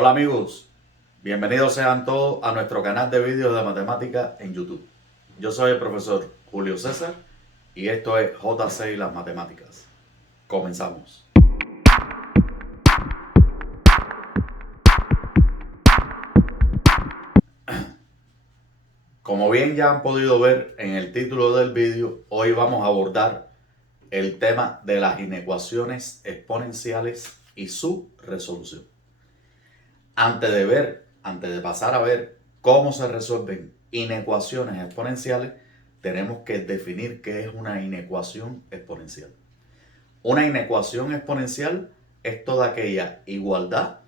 Hola amigos, bienvenidos sean todos a nuestro canal de vídeos de matemáticas en YouTube. Yo soy el profesor Julio César y esto es JC y las matemáticas. Comenzamos. Como bien ya han podido ver en el título del vídeo, hoy vamos a abordar el tema de las inecuaciones exponenciales y su resolución. Antes de pasar a ver cómo se resuelven inecuaciones exponenciales, tenemos que definir qué es una inecuación exponencial. Una inecuación exponencial es toda aquella igualdad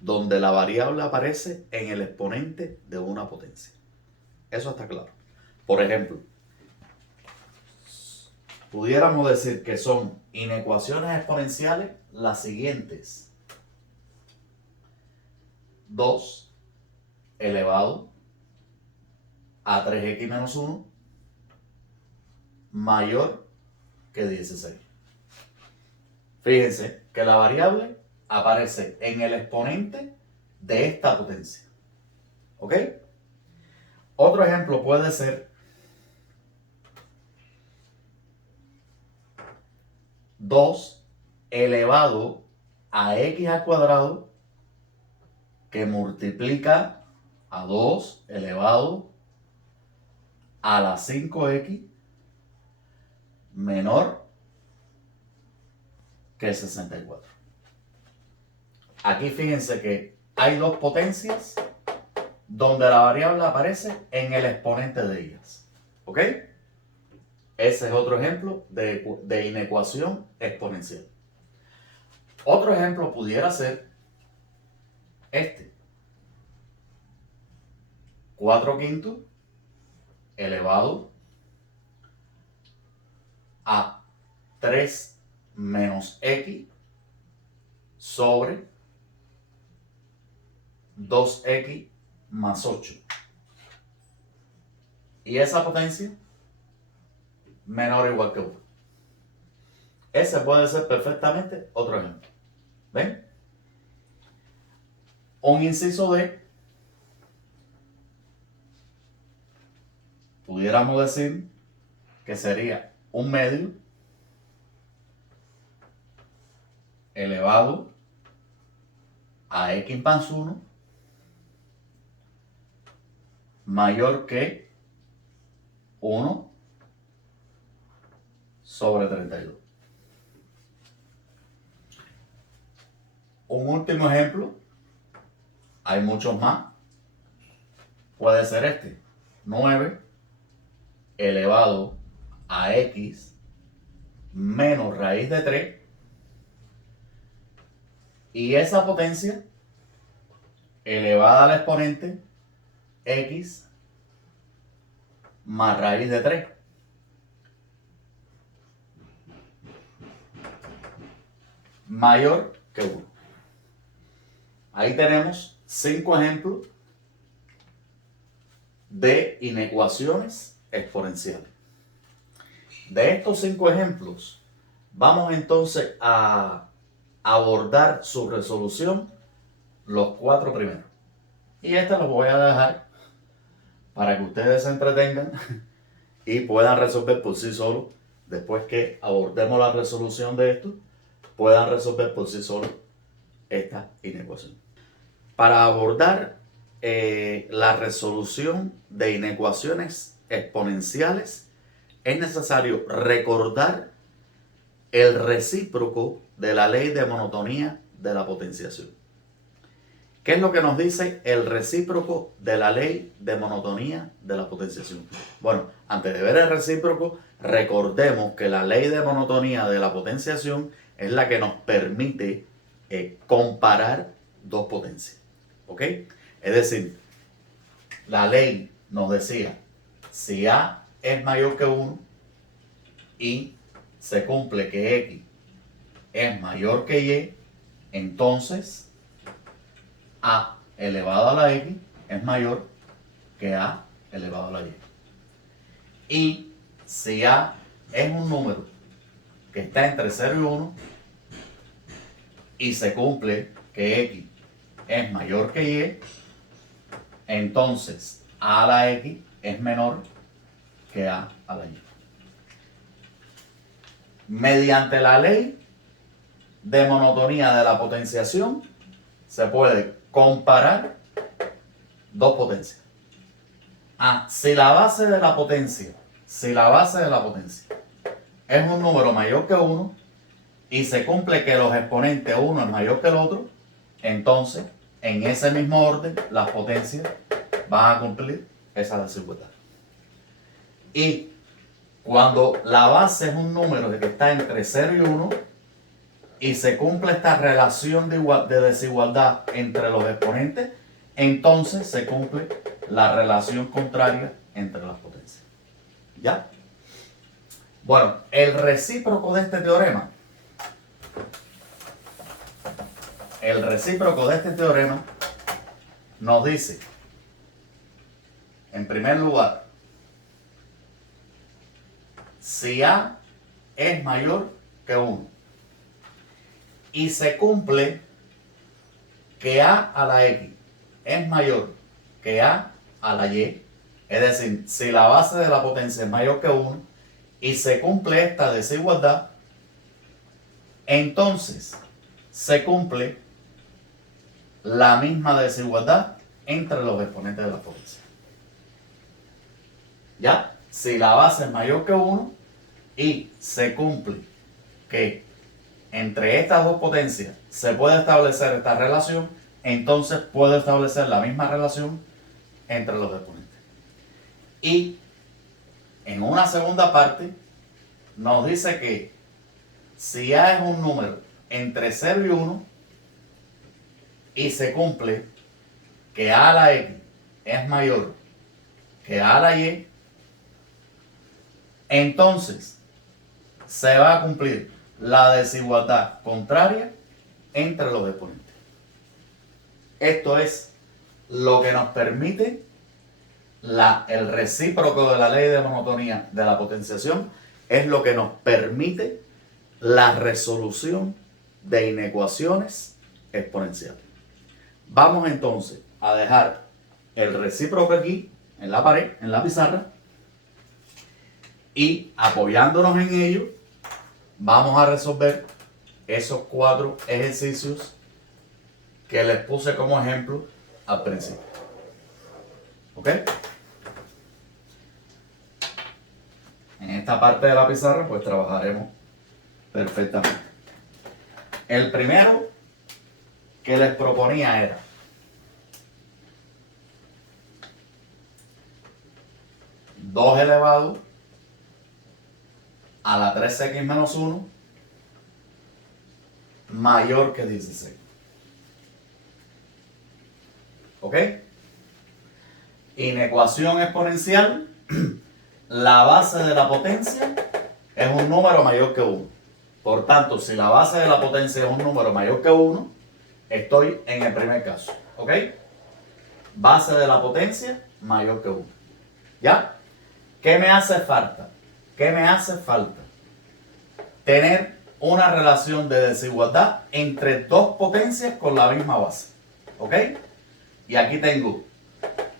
donde la variable aparece en el exponente de una potencia. Eso está claro. Por ejemplo, pudiéramos decir que son inecuaciones exponenciales las siguientes. 2 elevado a 3x menos 1 mayor que 16. Fíjense que la variable aparece en el exponente de esta potencia. ¿Ok? Otro ejemplo puede ser 2 elevado a x al cuadrado que multiplica a 2 elevado a la 5x menor que 64. Aquí fíjense que hay dos potencias donde la variable aparece en el exponente de ellas. ¿Ok? Ese es otro ejemplo de inecuación exponencial. Otro ejemplo pudiera ser este. 4 quintos elevado a 3 menos x sobre 2x más 8. Y esa potencia menor o igual que 1. Ese puede ser perfectamente otro ejemplo. ¿Ven? Un inciso D, pudiéramos decir que sería un medio elevado a x más 1 mayor que 1 sobre 32. Un último ejemplo, hay muchos más, puede ser este. 9 elevado a x menos raíz de 3 y esa potencia elevada al exponente x más raíz de 3. Mayor que 1. Ahí tenemos 5 ejemplos de inecuaciones exponenciales. De estos 5 ejemplos, vamos entonces a abordar su resolución los 4 primeros. Y los voy a dejar para que ustedes se entretengan y puedan resolver por sí solos. Después que abordemos la resolución de esto, puedan resolver por sí solos esta inecuación. Para abordar la resolución de inecuaciones exponenciales, es necesario recordar el recíproco de la ley de monotonía de la potenciación. ¿Qué es lo que nos dice el recíproco de la ley de monotonía de la potenciación? Bueno, antes de ver el recíproco, recordemos que la ley de monotonía de la potenciación es la que nos permite comparar dos potencias. ¿Ok? Es decir, la ley nos decía, si A es mayor que 1 y se cumple que X es mayor que Y, entonces A elevado a la X es mayor que A elevado a la Y. Y si A es un número que está entre 0 y 1 y se cumple que X es mayor que y, entonces a a la x es menor que a la y. Mediante la ley de monotonía de la potenciación se puede comparar dos potencias. Si la base de la potencia es un número mayor que 1 y se cumple que los exponentes uno es mayor que el otro, entonces en ese mismo orden las potencias van a cumplir esa desigualdad. Y cuando la base es un número que está entre 0 y 1 y se cumple esta relación de desigualdad entre los exponentes, entonces se cumple la relación contraria entre las potencias. ¿Ya? Bueno, el recíproco de este teorema nos dice, en primer lugar, si A es mayor que 1 y se cumple que A a la X es mayor que A a la Y, es decir, si la base de la potencia es mayor que 1 y se cumple esta desigualdad, entonces se cumple la misma desigualdad entre los exponentes de la potencia. ¿Ya? Si la base es mayor que 1 y se cumple que entre estas dos potencias se puede establecer esta relación, entonces puedo establecer la misma relación entre los exponentes. Y en una segunda parte nos dice que si A es un número entre 0 y 1 y se cumple que A a la X es mayor que A a la Y, entonces se va a cumplir la desigualdad contraria entre los exponentes. Esto es lo que nos permite el recíproco de la ley de monotonía de la potenciación, es lo que nos permite la resolución de inecuaciones exponenciales. Vamos entonces a dejar el recíproco aquí en la pared, en la pizarra, y apoyándonos en ello vamos a resolver esos 4 ejercicios que les puse como ejemplo al principio. ¿Ok? En esta parte de la pizarra pues trabajaremos perfectamente. El primero que les proponía era dos elevado a la 3x menos 1 mayor que 16. ¿Ok? Inecuación exponencial, la base de la potencia es un número mayor que 1. Por tanto, si la base de la potencia es un número mayor que 1, estoy en el primer caso. ¿Ok? Base de la potencia mayor que 1. ¿Ya? ¿Qué me hace falta? ¿Qué me hace falta? Tener una relación de desigualdad entre dos potencias con la misma base. ¿Ok? Y aquí tengo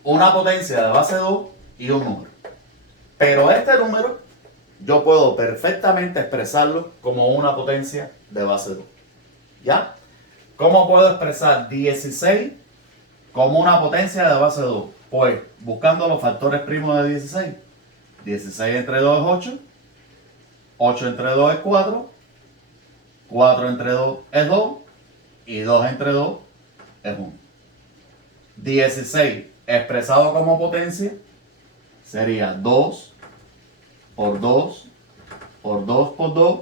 una potencia de base 2 y un número. Pero este número yo puedo perfectamente expresarlo como una potencia de base 2. ¿Ya? ¿Cómo puedo expresar 16 como una potencia de base 2? Pues buscando los factores primos de 16. 16 entre 2 es 8. 8 entre 2 es 4. 4 entre 2 es 2. Y 2 entre 2 es 1. 16 expresado como potencia sería 2 por 2 por 2 por 2,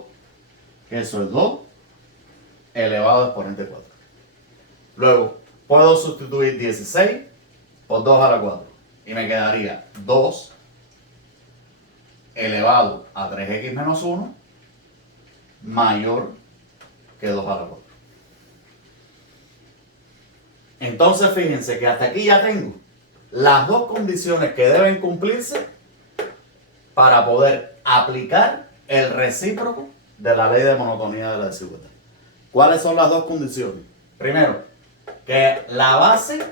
que eso es 2 elevado a exponente 4. Luego puedo sustituir 16 por 2 a la 4 y me quedaría 2 elevado a 3x menos 1 mayor que 2 a la 4. Entonces fíjense que hasta aquí ya tengo las dos condiciones que deben cumplirse para poder aplicar el recíproco de la ley de monotonía de la desigualdad. ¿Cuáles son las dos condiciones? Primero, Que la base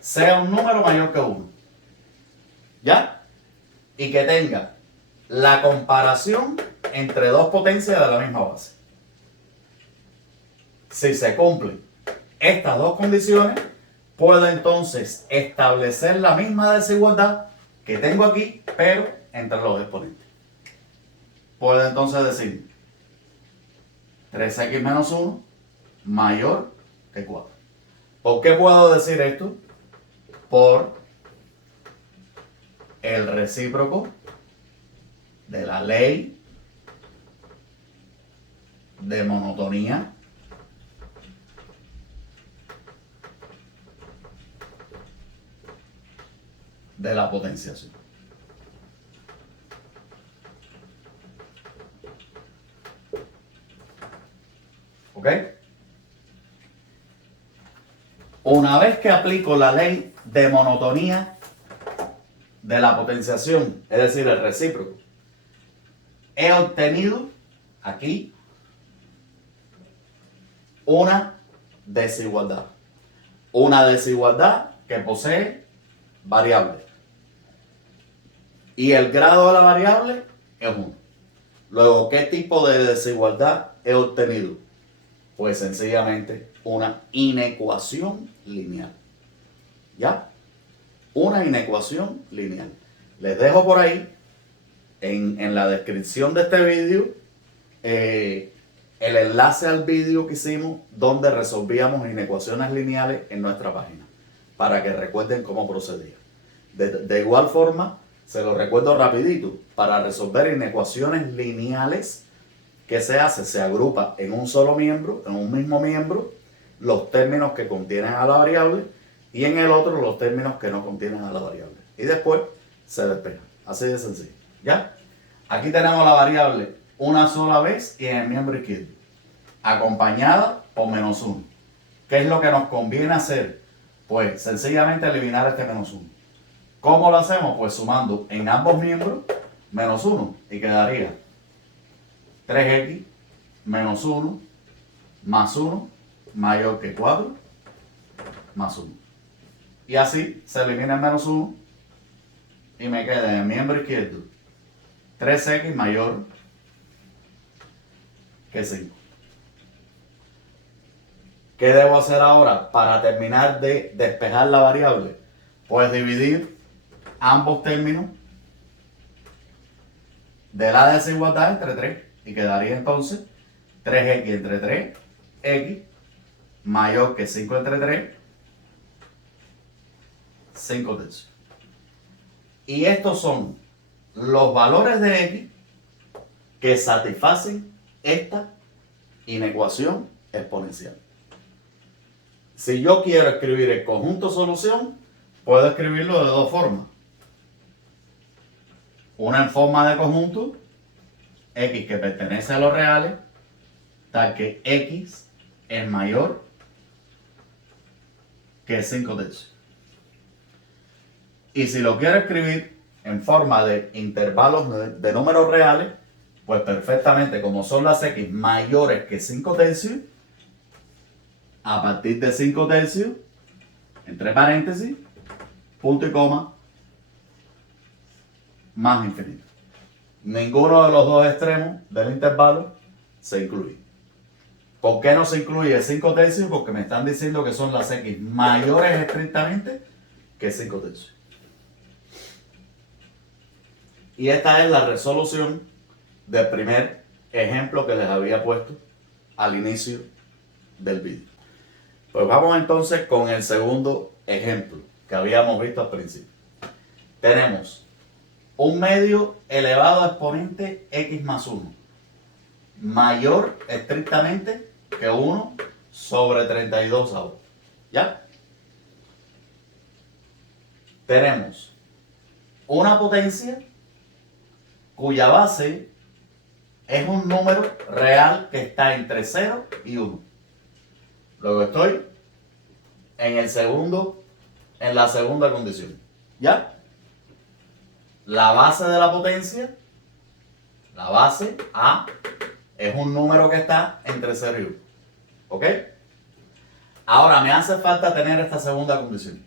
sea un número mayor que 1. ¿Ya? Y que tenga la comparación entre dos potencias de la misma base. Si se cumplen estas dos condiciones, puedo entonces establecer la misma desigualdad que tengo aquí, pero entre los exponentes. Puedo entonces decir 3x menos 1 mayor que 4. ¿Por qué puedo decir esto? Por el recíproco de la ley de monotonía de la potenciación. ¿Ok? Una vez que aplico la ley de monotonía de la potenciación, es decir, el recíproco, he obtenido aquí una desigualdad. Una desigualdad que posee variables. Y el grado de la variable es 1. Luego, ¿qué tipo de desigualdad he obtenido? Pues sencillamente una inecuación lineal. ¿Ya? Una inecuación lineal. Les dejo por ahí, en la descripción de este vídeo, el enlace al vídeo que hicimos donde resolvíamos inecuaciones lineales en nuestra página, para que recuerden cómo procedía. De igual forma, se lo recuerdo rapidito, para resolver inecuaciones lineales, ¿qué se hace? Se agrupa en un solo miembro, en un mismo miembro, los términos que contienen a la variable y en el otro los términos que no contienen a la variable. Y después se despeja. Así de sencillo. ¿Ya? Aquí tenemos la variable una sola vez y en el miembro izquierdo, acompañada por menos 1. ¿Qué es lo que nos conviene hacer? Pues sencillamente eliminar este menos 1. ¿Cómo lo hacemos? Pues sumando en ambos miembros menos 1 y quedaría 3x menos 1 más 1 mayor que 4 más 1. Y así se elimina el menos 1 y me queda en el miembro izquierdo 3x mayor que 5. ¿Qué debo hacer ahora para terminar de despejar la variable? Pues dividir ambos términos de la desigualdad entre 3 y quedaría entonces 3x entre 3x mayor que 5 entre 3, 5 tercios. Y estos son los valores de x que satisfacen esta inecuación exponencial. Si yo quiero escribir el conjunto solución, puedo escribirlo de dos formas. Una en forma de conjunto, x que pertenece a los reales, tal que x es mayor que 5 tercios. Y si lo quiero escribir en forma de intervalos de números reales, pues perfectamente, como son las x mayores que 5 tercios, a partir de 5 tercios, entre paréntesis, punto y coma, más infinito. Ninguno de los dos extremos del intervalo se incluye. ¿Por qué no se incluye el 5 tercios? Porque me están diciendo que son las x mayores estrictamente que 5 tercios. Y esta es la resolución del primer ejemplo que les había puesto al inicio del vídeo. Pues vamos entonces con el segundo ejemplo que habíamos visto al principio. Tenemos un medio elevado a exponente x más 1, mayor estrictamente que 1 sobre 32 avos. ¿Ya? Tenemos una potencia cuya base es un número real que está entre 0 y 1. Luego estoy en la segunda condición. ¿Ya? La base de la potencia, la base A, es un número que está entre 0 y 1. ¿Ok? Ahora me hace falta tener esta segunda condición,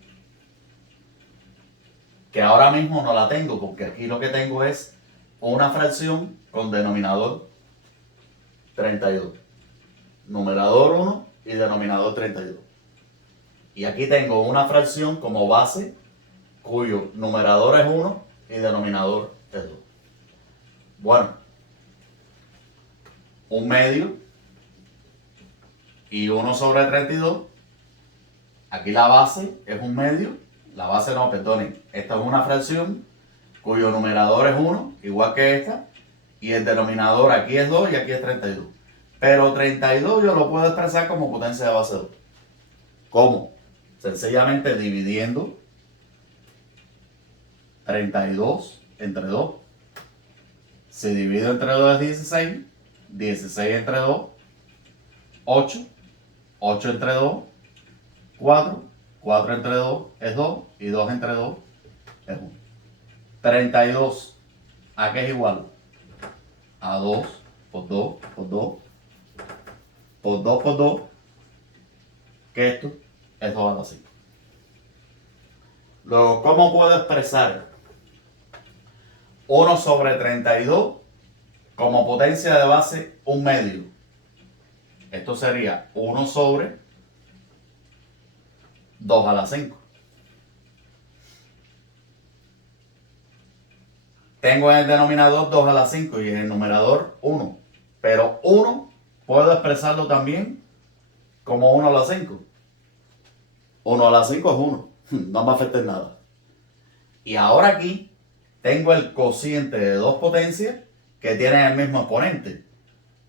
que ahora mismo no la tengo, porque aquí lo que tengo es una fracción con denominador 32, numerador 1 y denominador 32. Y aquí tengo una fracción como base cuyo numerador es 1 y denominador es 2. Bueno, un medio y 1 sobre 32. Aquí la base es un medio. La base no, perdonen. Esta es una fracción cuyo numerador es 1, igual que esta. Y el denominador aquí es 2 y aquí es 32. Pero 32 yo lo puedo expresar como potencia de base 2. ¿Cómo? Sencillamente dividiendo 32 entre 2. Si divido entre 2 es 16. 16 entre 2, 8. 8 entre 2, 4. 4 entre 2 es 2. Y 2 entre 2 es 1. 32. ¿A qué es igual? A 2 por 2 por 2 por 2 por 2. Que esto es 2 a la 5. Luego, ¿cómo puedo expresar 1 sobre 32 como potencia de base un medio? Esto sería 1 sobre 2 a la 5. Tengo en el denominador 2 a la 5 y en el numerador 1. Pero 1 puedo expresarlo también como 1 a la 5. 1 a la 5 es 1. No me afecta en nada. Y ahora aquí tengo el cociente de dos potencias que tienen el mismo exponente.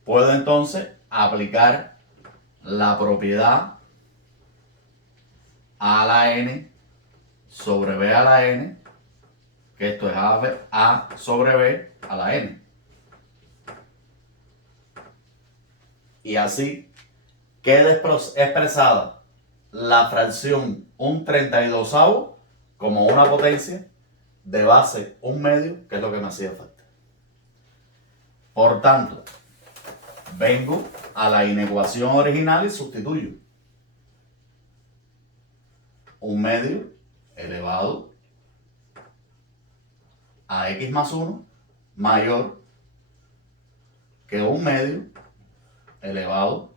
Puedo entonces aplicar la propiedad a a la n sobre b a la n, que esto es a sobre b a la n. Y así queda expresada la fracción 1/32 como una potencia de base 1 medio, que es lo que me hacía falta. Por tanto, vengo a la inecuación original y sustituyo 1 medio elevado a x más 1 mayor que 1 medio elevado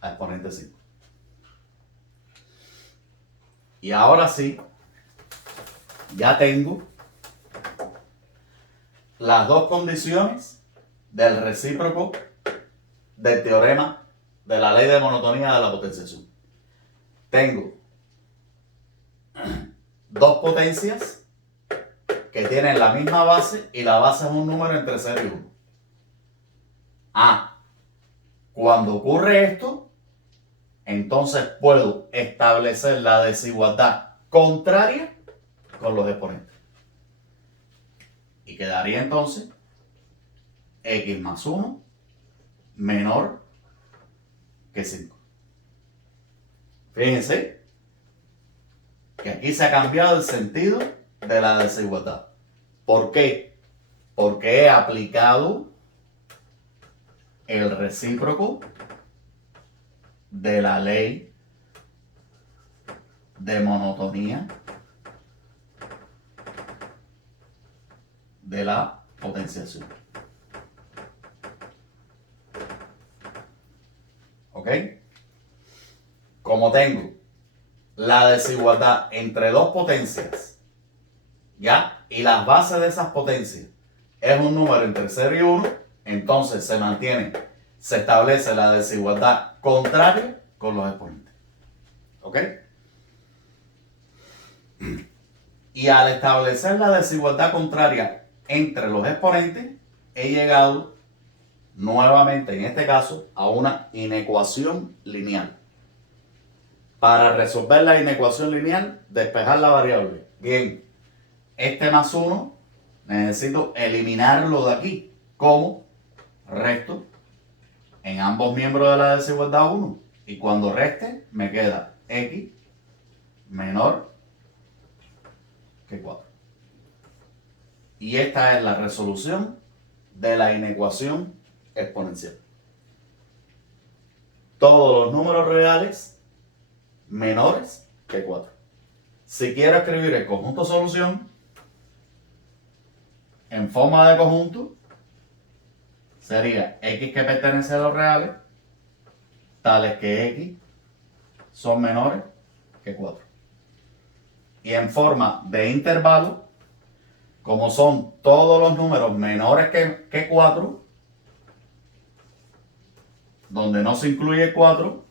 a exponente 5. Y ahora sí, ya tengo las dos condiciones del recíproco del teorema de la ley de monotonía de la potenciación. Tengo dos potencias que tienen la misma base y la base es un número entre 0 y 1. Cuando ocurre esto, entonces puedo establecer la desigualdad contraria con los exponentes. Y quedaría entonces x más 1 menor que 5. Fíjense que aquí se ha cambiado el sentido de la desigualdad. ¿Por qué? Porque he aplicado el recíproco de la ley de monotonía de la potenciación. ¿Ok? Como tengo la desigualdad entre dos potencias, ¿ya? Y las bases de esas potencias es un número entre 0 y 1, entonces se establece la desigualdad contraria con los exponentes. ¿Ok? Y al establecer la desigualdad contraria entre los exponentes, he llegado nuevamente, en este caso, a una inecuación lineal. Para resolver la inecuación lineal, despejar la variable. Bien, este más 1 necesito eliminarlo de aquí. ¿Cómo? Resto en ambos miembros de la desigualdad 1. Y cuando reste, me queda x menor que 4. Y esta es la resolución de la inecuación exponencial. Todos los números reales menores que 4. Si quiero escribir el conjunto solución en forma de conjunto, sería x que pertenece a los reales, tales que x son menores que 4. Y en forma de intervalo, como son todos los números menores que 4, donde no se incluye 4,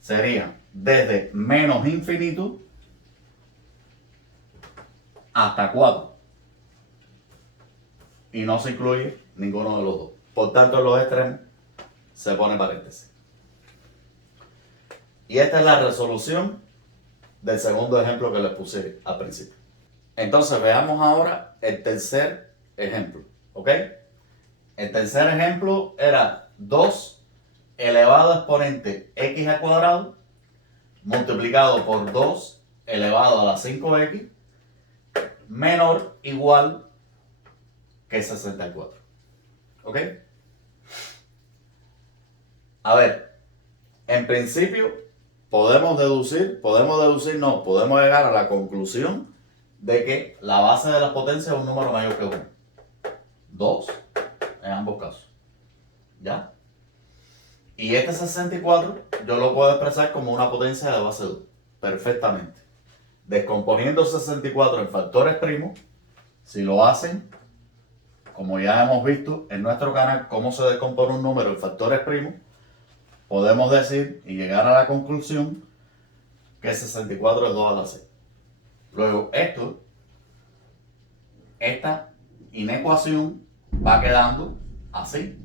sería desde menos infinito hasta 4. Y no se incluye ninguno de los dos. Por tanto, en los extremos se pone paréntesis. Y esta es la resolución del segundo ejemplo que les puse al principio. Entonces veamos ahora el tercer ejemplo, ¿ok? El tercer ejemplo era 2 elevado a exponente x al cuadrado multiplicado por 2 elevado a la 5x menor o igual que 64, ¿ok? A ver, en principio podemos llegar a la conclusión de que la base de la potencia es un número mayor que 1. 2 en ambos casos. ¿Ya? Y este 64 yo lo puedo expresar como una potencia de base 2. Perfectamente. Descomponiendo 64 en factores primos, si lo hacen, como ya hemos visto en nuestro canal cómo se descompone un número en factores primos, podemos decir y llegar a la conclusión que 64 es 2 a la 6. Luego esta inecuación va quedando así.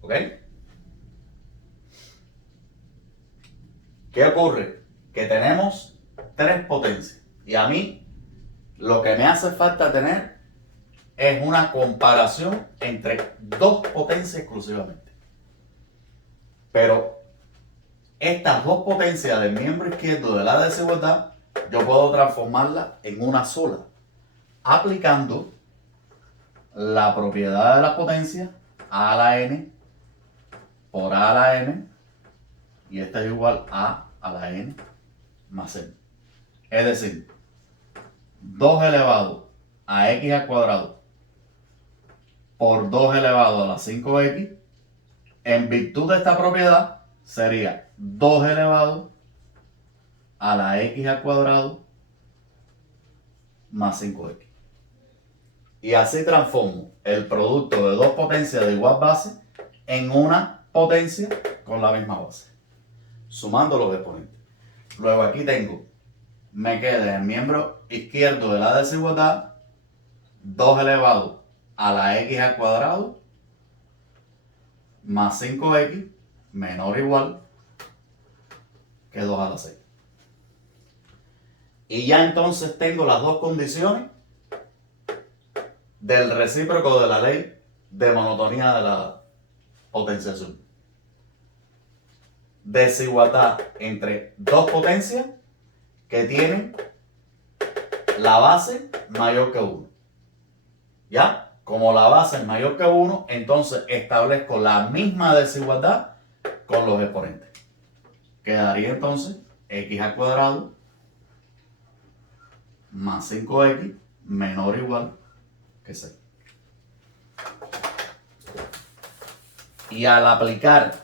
¿Ok? ¿Qué ocurre? Que tenemos 3 potencias. Y a mí lo que me hace falta tener es una comparación entre 2 potencias exclusivamente. Pero estas 2 potencias del miembro izquierdo de la desigualdad, yo puedo transformarla en una sola, aplicando la propiedad de las potencias a a la n por a a la n, y esta es igual a la n más n. Es decir, 2 elevado a x al cuadrado por 2 elevado a la 5x, en virtud de esta propiedad, sería 2 elevado a la x al cuadrado más 5x. Y así transformo el producto de 2 potencias de igual base en una potencia con la misma base, sumando los exponentes. Luego aquí me queda el miembro izquierdo de la desigualdad 2 elevado a la x al cuadrado más 5x menor o igual que 2 a la 6. Y ya entonces tengo las 2 condiciones del recíproco de la ley de monotonía de la potenciación. Desigualdad entre 2 potencias que tienen la base mayor que 1. ¿Ya? Como la base es mayor que 1, entonces establezco la misma desigualdad con los exponentes. Quedaría entonces x al cuadrado más 5x menor o igual que 6. Y al aplicar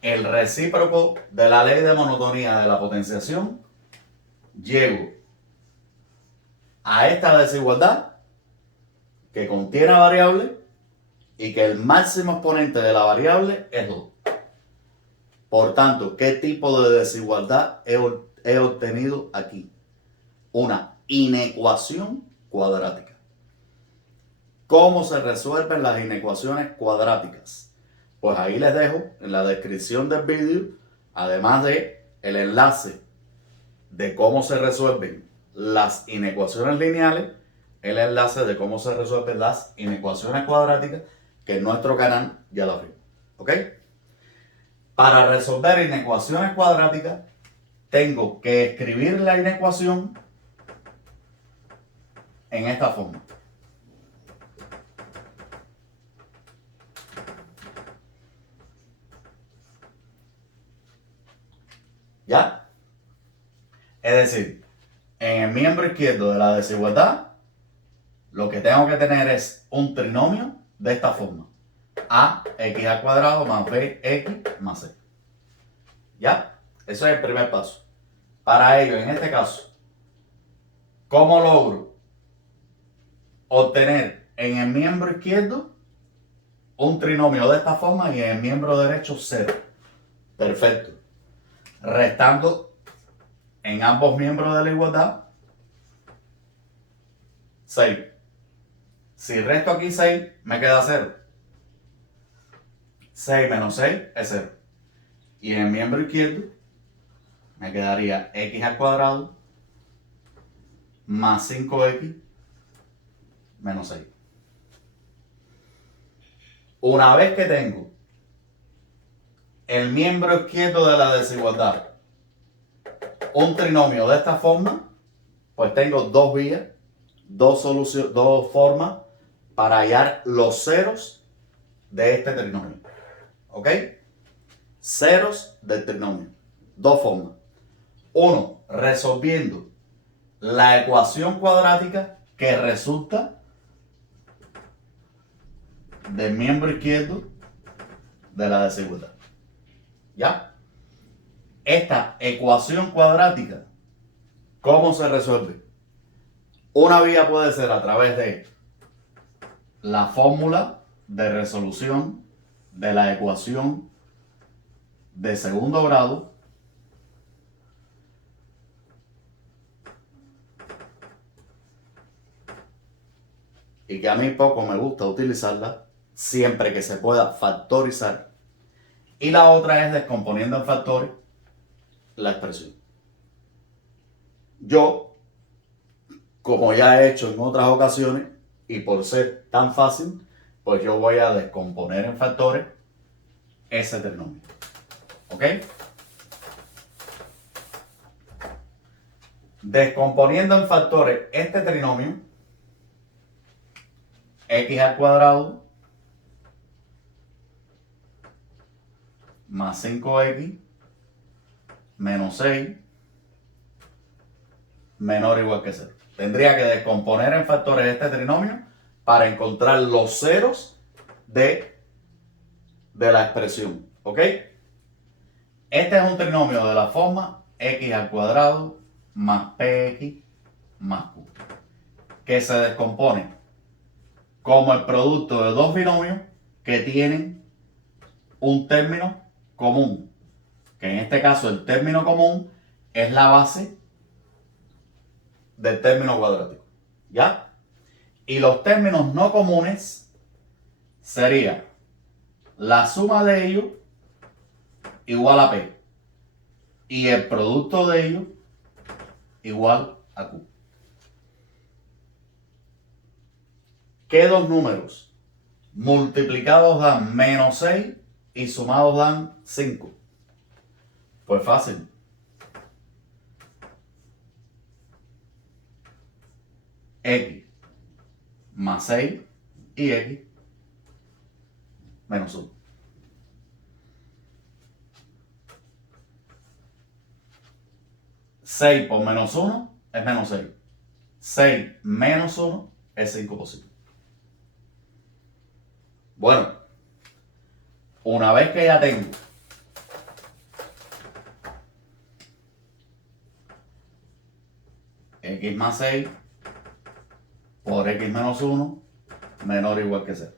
el recíproco de la ley de monotonía de la potenciación, llego a esta desigualdad que contiene variable y que el máximo exponente de la variable es 2. Por tanto, ¿qué tipo de desigualdad he obtenido aquí? Una inecuación cuadrática. ¿Cómo se resuelven las inecuaciones cuadráticas? Pues ahí les dejo en la descripción del vídeo, además de el enlace de cómo se resuelven las inecuaciones lineales, el enlace de cómo se resuelven las inecuaciones cuadráticas, que en nuestro canal ya lo abrimos. ¿Ok? Para resolver inecuaciones cuadráticas, tengo que escribir la inecuación en esta forma. Es decir, en el miembro izquierdo de la desigualdad, lo que tengo que tener es un trinomio de esta forma. Ax al cuadrado más bx más c. ¿Ya? Eso es el primer paso. Para ello, en este caso, ¿cómo logro obtener en el miembro izquierdo un trinomio de esta forma y en el miembro derecho 0? Perfecto. Restando en ambos miembros de la igualdad 6. Si resto aquí 6, me queda 0. 6 menos 6 es 0. Y en el miembro izquierdo me quedaría x al cuadrado más 5x menos 6. Una vez que tengo el miembro izquierdo de la desigualdad un trinomio de esta forma, pues tengo dos vías, dos formas para hallar los ceros de este trinomio. ¿Ok? Ceros del trinomio. Dos formas. Uno, resolviendo la ecuación cuadrática que resulta del miembro izquierdo de la desigualdad. ¿Ya? Esta ecuación cuadrática, ¿cómo se resuelve? Una vía puede ser a través de la fórmula de resolución de la ecuación de segundo grado y que a mí poco me gusta utilizarla siempre que se pueda factorizar. Y la otra es descomponiendo en factores la expresión. Yo, como ya he hecho en otras ocasiones, y por ser tan fácil, pues yo voy a descomponer en factores ese trinomio. ¿Ok? Descomponiendo en factores este trinomio, x al cuadrado más 5x menos 6 menor o igual que 0. Tendría que descomponer en factores este trinomio para encontrar los ceros de la expresión. ¿Ok? Este es un trinomio de la forma x al cuadrado más px más q, que se descompone como el producto de dos binomios que tienen un término común, que en este caso el término común es la base del término cuadrático. ¿Ya? Y los términos no comunes sería la suma de ellos igual a P y el producto de ellos igual a Q. ¿Qué dos números multiplicados dan menos 6 y sumados dan 5? Pues fácil. X más 6 y X menos 1. ¿6 por menos 1 es menos 6? 6 menos 1 es 5 por 5. Bueno, una vez que ya tengo x más 6 por x menos 1 menor o igual que 0.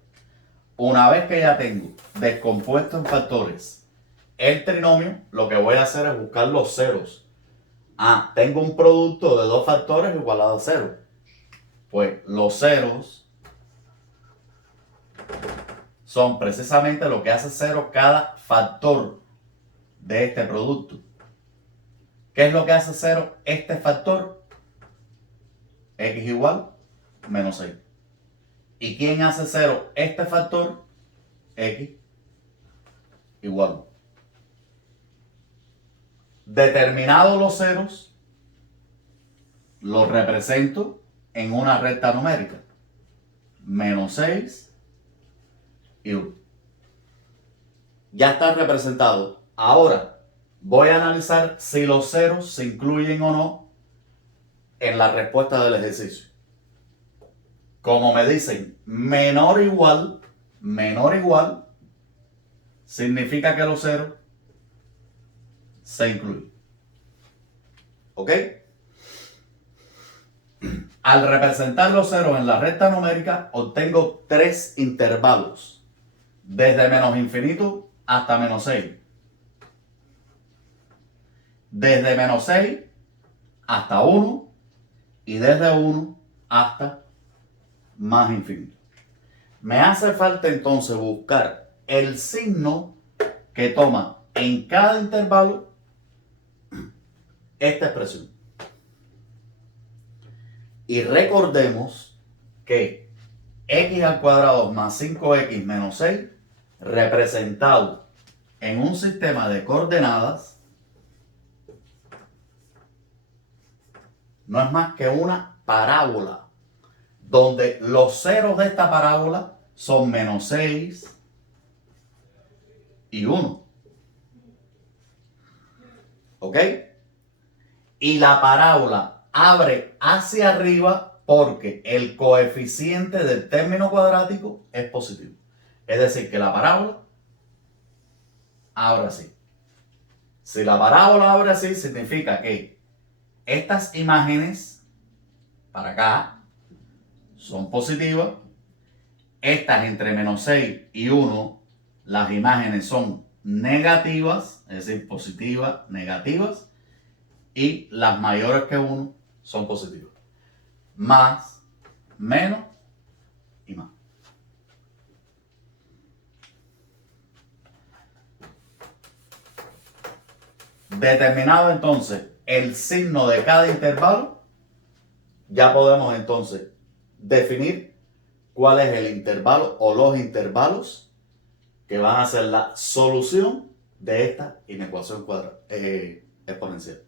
Una vez que ya tengo descompuesto en factores el trinomio, lo que voy a hacer es buscar los ceros. Tengo un producto de dos factores igualado a 0. Pues los ceros son precisamente lo que hace 0 cada factor de este producto. ¿Qué es lo que hace 0 este factor? X igual menos 6. ¿Y quién hace 0 este factor? X igual. Determinados los ceros, los represento en una recta numérica. Menos 6 y 1. Ya está representado. Ahora, voy a analizar si los ceros se incluyen o no en la respuesta del ejercicio. Como me dicen menor o igual, significa que los ceros se incluyen. ¿Ok? Al representar los ceros en la recta numérica, obtengo tres intervalos, desde menos infinito hasta menos 6. Desde menos 6 hasta 1 y desde 1 hasta más infinito. Me hace falta entonces buscar el signo que toma en cada intervalo esta expresión. Y recordemos que x al cuadrado más 5x menos 6, representado en un sistema de coordenadas, no es más que una parábola, donde los ceros de esta parábola son menos 6 y 1. ¿Ok? Y la parábola abre hacia arriba porque el coeficiente del término cuadrático es positivo. Es decir, que la parábola abre así. Si la parábola abre así, significa que estas imágenes para acá son positivas. Estas entre menos 6 y 1, las imágenes son negativas, es decir, positivas, negativas. Y las mayores que 1 son positivas. Más, menos y más. Determinado entonces el signo de cada intervalo, ya podemos entonces definir cuál es el intervalo o los intervalos que van a ser la solución de esta inecuación exponencial.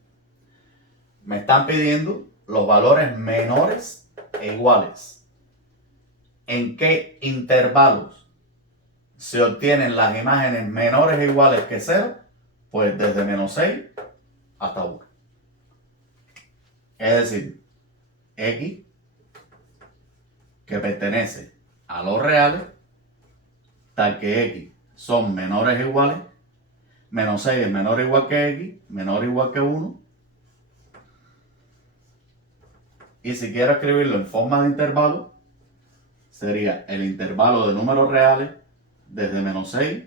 Me están pidiendo los valores menores e iguales. ¿En qué intervalos se obtienen las imágenes menores e iguales que 0? Pues desde menos 6 hasta 1. Es decir, x, que pertenece a los reales, tal que x son menores o iguales, menos 6 es menor o igual que x, menor o igual que 1. Y si quiero escribirlo en forma de intervalo, sería el intervalo de números reales desde menos 6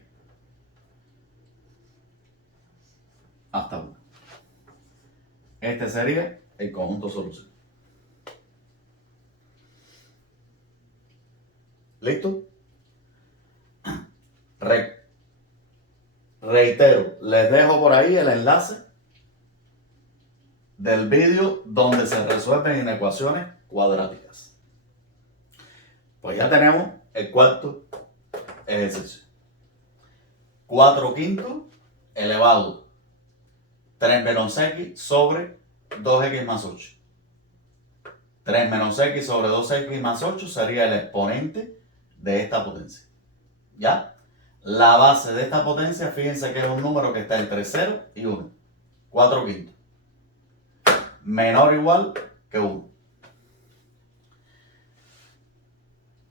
hasta 1. Este sería el conjunto solución. ¿Listo? Reitero, les dejo por ahí el enlace del vídeo donde se resuelven inecuaciones cuadráticas. Pues ya tenemos el cuarto ejercicio. 4/5 elevado 3 menos x sobre 2x más 8. 3 menos x sobre 2x más 8 sería el exponente de esta potencia. ¿Ya? La base de esta potencia, fíjense que es un número que está entre 0 y 1. 4/5. Menor o igual que 1.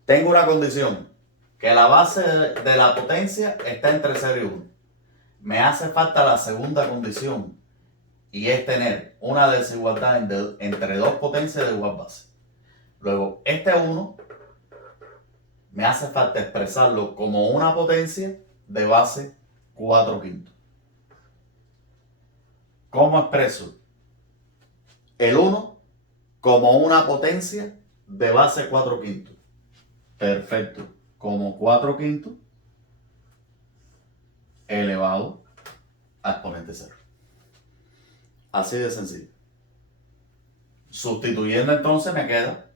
Tengo una condición, que la base de la potencia está entre 0 y 1. Me hace falta la segunda condición, y es tener una desigualdad entre dos potencias de igual base. Luego, este 1 me hace falta expresarlo como una potencia de base 4/5. ¿Cómo expreso el 1 como una potencia de base 4/5? Perfecto, como 4/5 elevado a exponente 0. Así de sencillo. Sustituyendo entonces me queda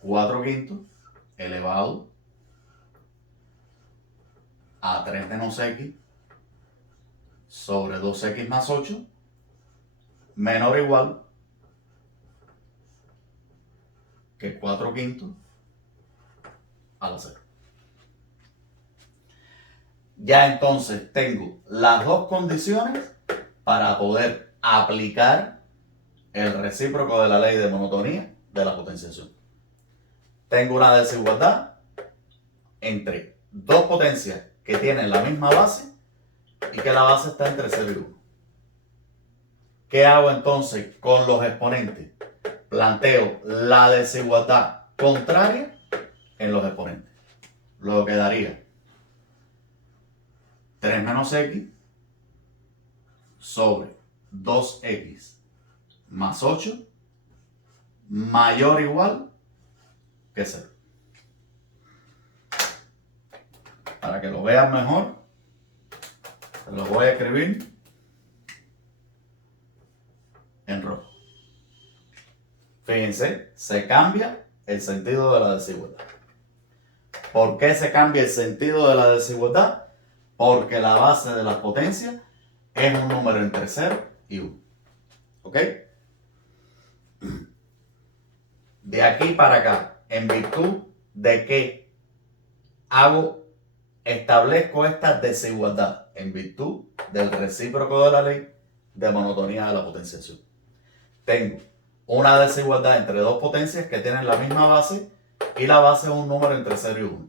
4/5 elevado a 3 menos x sobre 2x más 8 menor o igual que 4/5 a la 0. ya entonces tengo las dos condiciones para poder aplicar el recíproco de la ley de monotonía de la potenciación. Tengo una desigualdad entre dos potencias que tienen la misma base y que la base está entre 0 y 1. ¿Qué hago entonces con los exponentes? Planteo la desigualdad contraria en los exponentes. Luego quedaría 3 menos x sobre 2x más 8 mayor o igual que 0. Para que lo vean mejor, se los voy a escribir en rojo. Fíjense, se cambia el sentido de la desigualdad. ¿Por qué se cambia el sentido de la desigualdad? Porque la base de las potencias es un número entre 0 y 1. ¿Ok? De aquí para acá, en virtud de que establezco esta desigualdad, en virtud del recíproco de la ley de monotonía de la potenciación. Tengo una desigualdad entre dos potencias que tienen la misma base y la base es un número entre 0 y 1.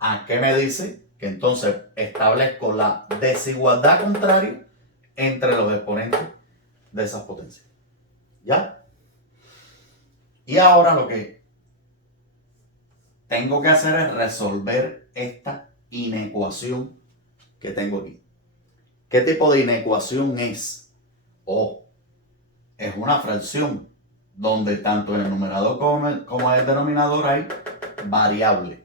¿A qué me dice? Que entonces establezco la desigualdad contraria entre los exponentes de esas potencias. ¿Ya? Y ahora lo que tengo que hacer es resolver esta inecuación que tengo aquí. ¿Qué tipo de inecuación es? Es una fracción donde tanto en el numerador como en el denominador hay variable.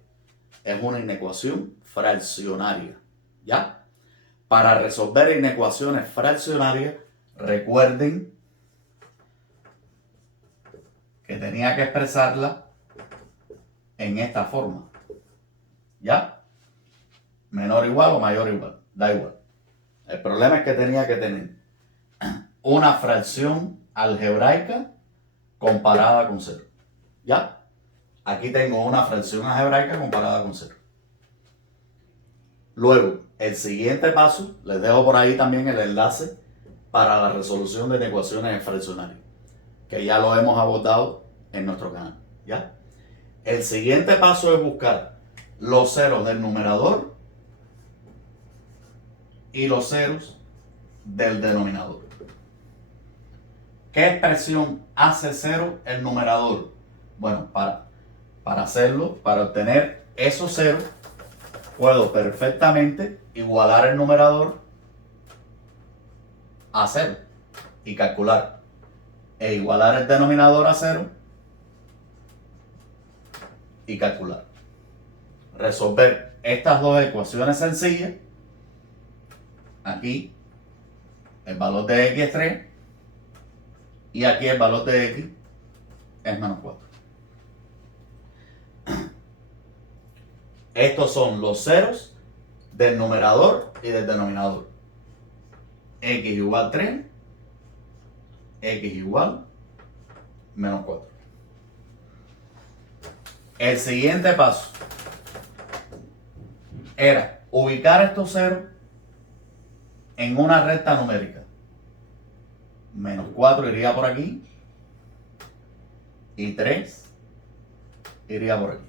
Es una inecuación fraccionaria. ¿Ya? Para resolver inecuaciones fraccionarias, recuerden que tenía que expresarla en esta forma. ¿Ya? Menor o igual o mayor o igual. Da igual. El problema es que tenía que tener una fracción algebraica comparada con 0. ¿Ya? Aquí tengo una fracción algebraica comparada con 0. Luego, el siguiente paso, les dejo por ahí también el enlace para la resolución de inecuaciones fraccionarias, que ya lo hemos abordado en nuestro canal. ¿Ya? El siguiente paso es buscar los ceros del numerador y los ceros del denominador. ¿Qué expresión hace 0 el numerador? Bueno, para hacerlo, para obtener esos ceros, puedo perfectamente igualar el numerador a 0 y calcular. E igualar el denominador a 0 y calcular. Resolver estas dos ecuaciones sencillas. Aquí el valor de x es 3 y aquí el valor de x es menos 4. Estos son los ceros del numerador y del denominador. X igual 3, x igual menos 4. El siguiente paso era ubicar estos ceros en una recta numérica. Menos 4 iría por aquí y 3 iría por aquí.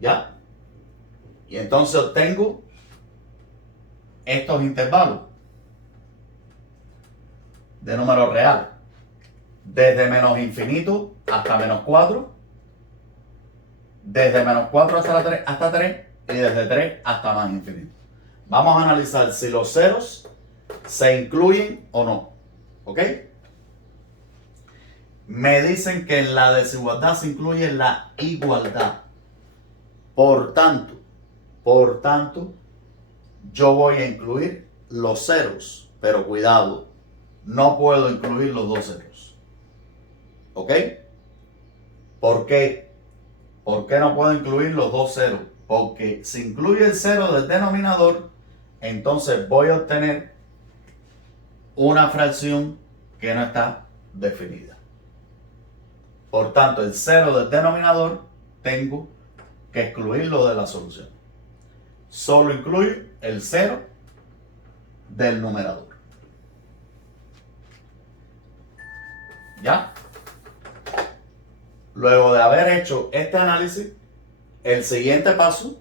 ¿Ya? Y entonces obtengo estos intervalos de números reales. Desde menos infinito hasta menos 4. Desde menos 4 hasta 3 y desde 3 hasta más infinito. Vamos a analizar si los ceros se incluyen o no. ¿Ok? Me dicen que en la desigualdad se incluye la igualdad. Por tanto, yo voy a incluir los ceros. Pero cuidado, no puedo incluir los dos ceros. ¿Ok? ¿Por qué? ¿Por qué no puedo incluir los dos ceros? Porque si incluye el cero del denominador, entonces voy a obtener una fracción que no está definida. Por tanto, el cero del denominador tengo que excluirlo de la solución. solo incluye el 0 del numerador. ¿Ya? Luego de haber hecho este análisis, el siguiente paso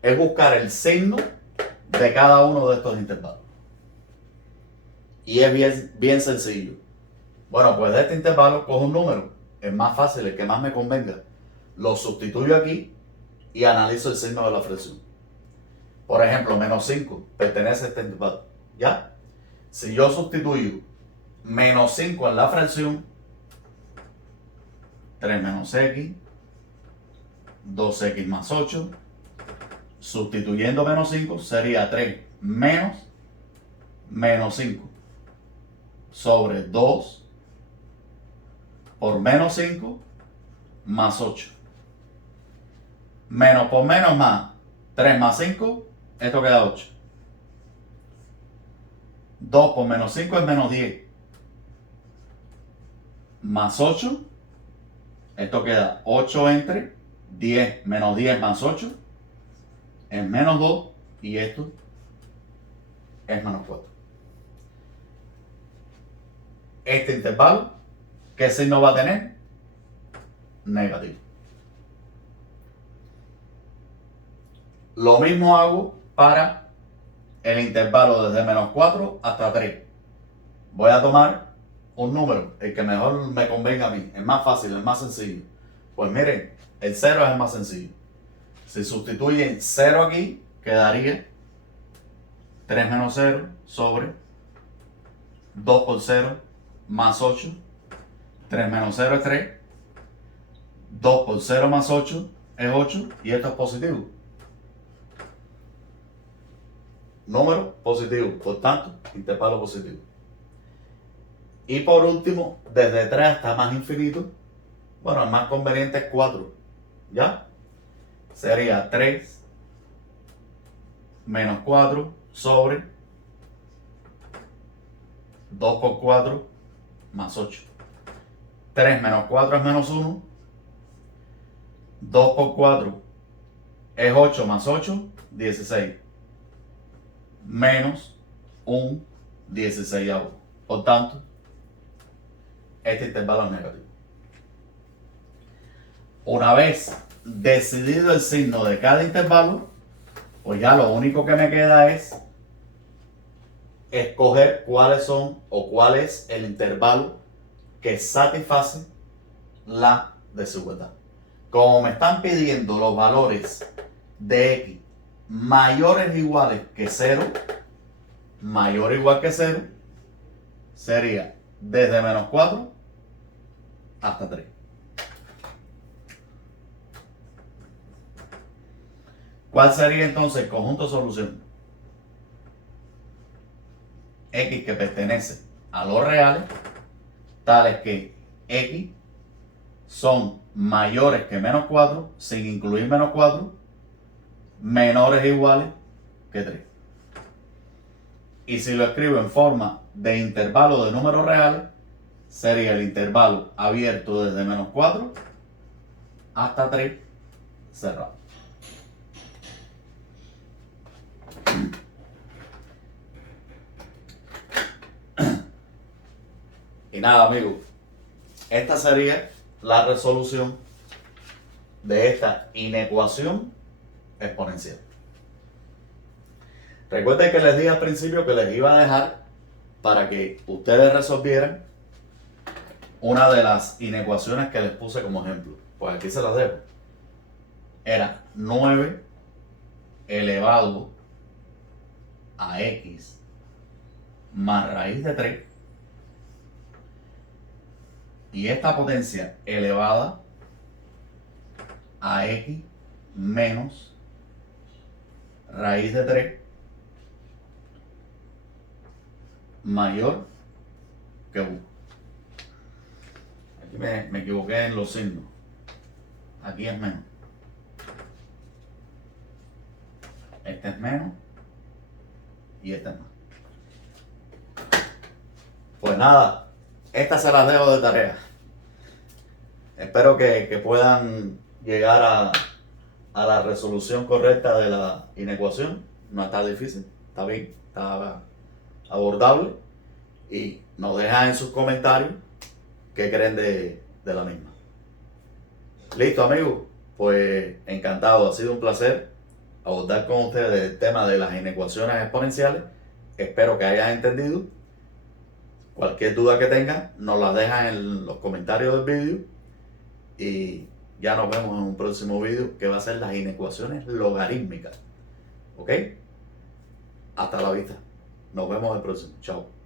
es buscar el signo de cada uno de estos intervalos. Y es bien sencillo. Bueno, pues de este intervalo cojo un número. Es más fácil, el que más me convenga. Lo sustituyo aquí y analizo el signo de la fracción. Por ejemplo, menos 5 pertenece a este intervalo. ¿Ya? Si yo sustituyo menos 5 en la fracción, 3 menos x, 2x más 8, sustituyendo menos 5 sería 3 menos 5 sobre 2 por menos 5 más 8. Menos por menos más 3 más 5, esto queda 8. 2 por menos 5 es menos 10. Más 8, esto queda 8 entre 10 menos 10 más 8 es menos 2 y esto es menos 4. Este intervalo, ¿qué signo va a tener? Negativo. Lo mismo hago para el intervalo desde menos 4 hasta 3. Voy a tomar un número, el que mejor me convenga a mí, el más fácil, el más sencillo. Pues miren, el 0 es el más sencillo. Si sustituyen 0 aquí, quedaría 3 menos 0 sobre 2 por 0 más 8. 3 menos 0 es 3. 2 por 0 más 8 es 8 y esto es positivo. Número positivo, por tanto, intervalo positivo. Y por último, desde 3 hasta más infinito, bueno, el más conveniente es 4. ¿Ya? Sería 3 menos 4 sobre 2 por 4 más 8. 3 menos 4 es menos 1. 2 por 4 es 8 más 8, 16. Menos un 16avo. Por tanto, este intervalo es negativo. Una vez decidido el signo de cada intervalo, pues ya lo único que me queda es escoger cuáles son o cuál es el intervalo que satisface la desigualdad. Como me están pidiendo los valores de x mayores o iguales que 0, mayor o igual que 0, sería desde menos 4 hasta 3. ¿Cuál sería entonces el conjunto de solución? X que pertenece a los reales, tales que x son mayores que menos 4, sin incluir menos 4, menores o iguales que 3. Y si lo escribo en forma de intervalo de números reales, sería el intervalo abierto desde menos 4 hasta 3 cerrado. Y nada, amigos, esta sería la resolución de esta inecuación exponencial. Recuerden que les dije al principio que les iba a dejar para que ustedes resolvieran una de las inecuaciones que les puse como ejemplo. Pues aquí se las dejo. Era 9 elevado a x más raíz de 3 y esta potencia elevada a x menos raíz de 3 mayor que 1. Aquí me equivoqué en los signos. Aquí es menos. Este es menos y este es más. Pues nada, estas se las dejo de tarea. Espero que puedan llegar a la resolución correcta de la inecuación. No está difícil, está bien, está abordable. Y nos dejan en sus comentarios qué creen de la misma. Listo, amigos. Pues encantado, ha sido un placer abordar con ustedes el tema de las inecuaciones exponenciales. Espero que hayan entendido. Cualquier duda que tengan, nos la dejan en los comentarios del vídeo. Y ya nos vemos en un próximo vídeo que va a ser las inecuaciones logarítmicas. ¿Ok? Hasta la vista. Nos vemos el próximo. Chao.